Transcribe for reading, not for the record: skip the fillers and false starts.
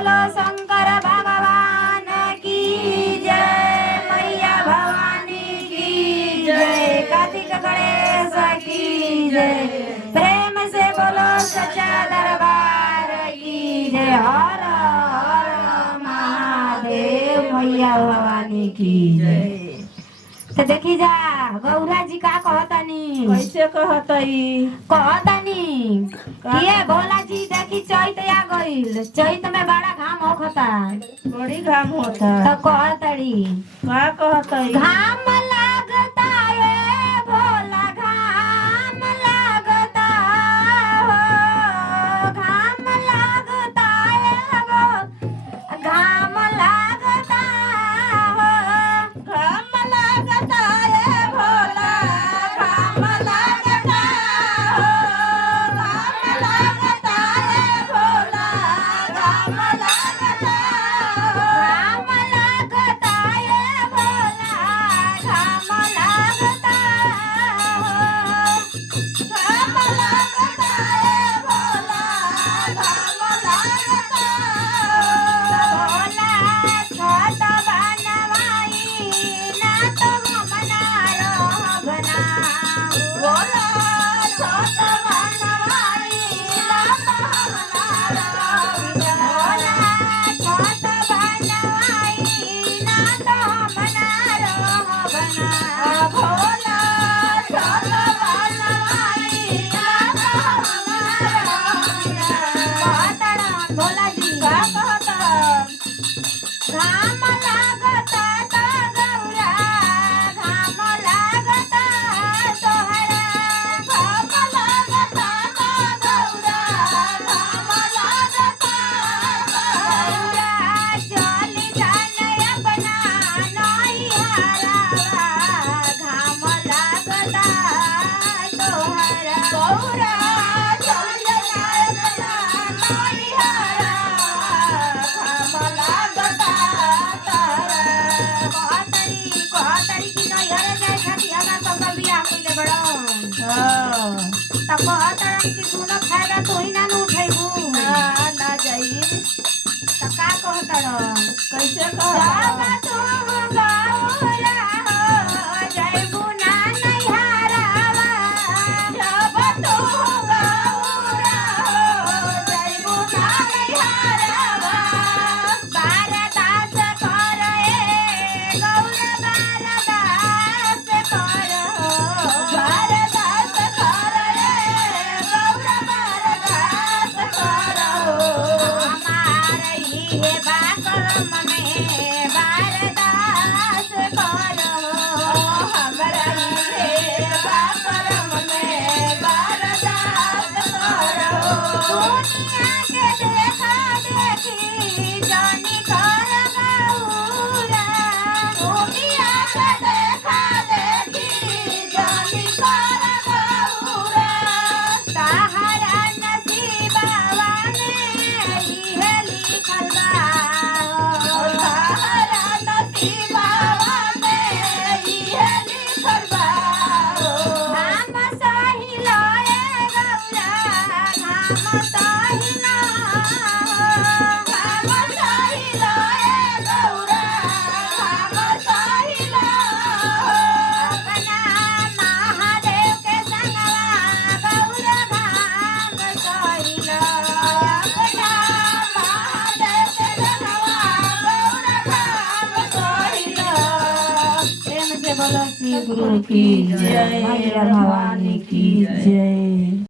बोलो शंकर भगवान की जय, मैया भवानी की जय, कार्तिक गणेश की जय, प्रेम से बोलो सच्चा दरबार की जय। हर हर महादेव, मैया भवानी की जय। तो देखी जा गौरा जी का कहतनी, कैसे कहतई कहतनी ये भोला जी देखी चैत आ गईल, चैत में बड़ा घाम होखता, बड़ी घाम होता तो कहतड़ी का कहतई घाम लागता ये भोला, घाम लागता हो, घाम लागता ये भोला, घाम लागता हो, घाम लागता है भोला, घाम लागता हो, घाम लागता है भोला, घाम लागता हो, घाम लागता ये भोला, घाम लागता हो, घाम लागता है भोला, घाम लागता हो। भोला छोट बनवाई ना तो मना रहबना, भोला छोट बनवाई ना तो हमारा रहबना। भोला छोट बनवाई ना तो मना रहबना, भोला छोट बनवाई ना तो हमारा रहबना। कहतड़ भोला जी का कहतन घाम लागता तो गौरा, घाम लागता तोहरा, घाम लागता तो गौरा, घाम लागता गौरा चली जाने अपना नैहरवा, घाम लागता तोहरा, गौरा चल जाए अपना नैहरा, घाम लागता तारा। कहतरी कि नैहर जाए खातिर हमार तो बियाह कइले बड़न, त कहतरन कि तू न फायदा तू ही ना उठैबू, ना जाई त का कहतरन कैसे जब कह तू गौरा हो जैबू ना नैहरवा, जब तू गौरा हो जैबू ना नैहरवा। बारदास कर ए गौरा, बारदास कर हो, बारदास कर रे गौरा, बारदास कर हो। हमार इहे बाकरम में बारदास कर हो, हमरा इहे बाकरम में बारदास कर हो। दुनिया के देखा देखी जानी कर गौरा, दुनिया के देखा देखी जानी कर गौरा। ताहरा नसीबवा में इहे लिखल बा हो, ताहरा नसीबवा में इहे लिखल बा हो। घाम सहिलो ए गौरा, घाम सहिलो हो, घाम सहिलो ए गौरा, घाम सहिलो हो। अपना महादेव के संगवा गौरा घाम सहिलो, अपना महादेव के संगवा गौरा घाम सहिलो। प्रेम से बोलो श्री गुरु की जय, मैया भवानी की जय।